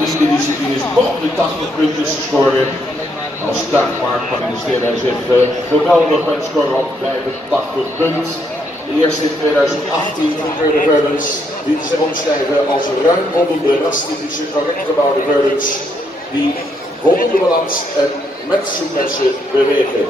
in de disciplines boven de 80 punten te scoren. Als Dagmar manifesteerde hij zich geweldig bij een score op 85 punten. De eerste in 2018 gebeurde veulens die zich omschrijven als ruim rollende rastypische correct gebouwde veulens die voldoende balans en met souplesse bewegen.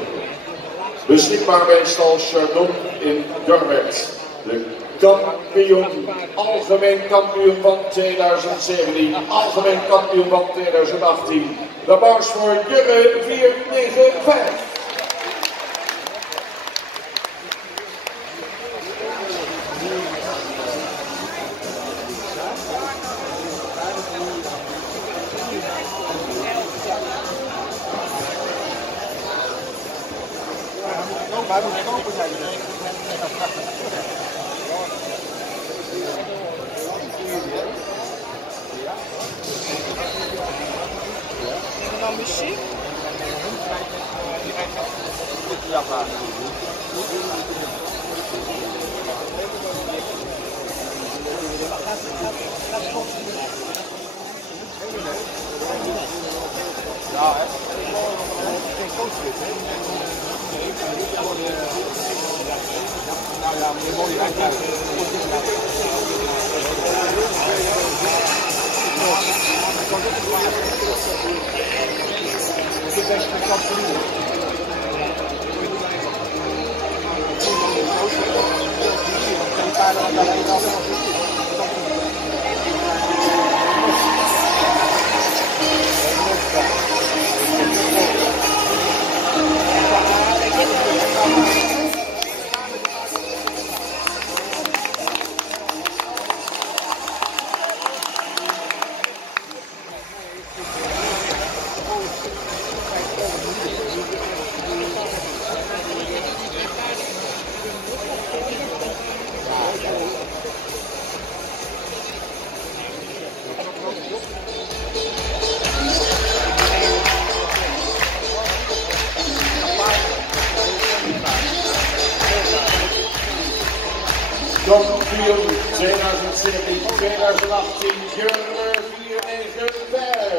Beschikbaar bij stal Chardon in Dorwerd. De kampioen, algemeen kampioen van 2017, algemeen kampioen van 2018. De applaus voor Jurre 495. Wij moeten kopen zijn. En dan muziek? Ja, maar. Ja, hè? Geen coachfit, hè? Nou ja, maar je mooie rijtuig. Dit is de kampioen. Kampioen 2017-2018, Jurre 495.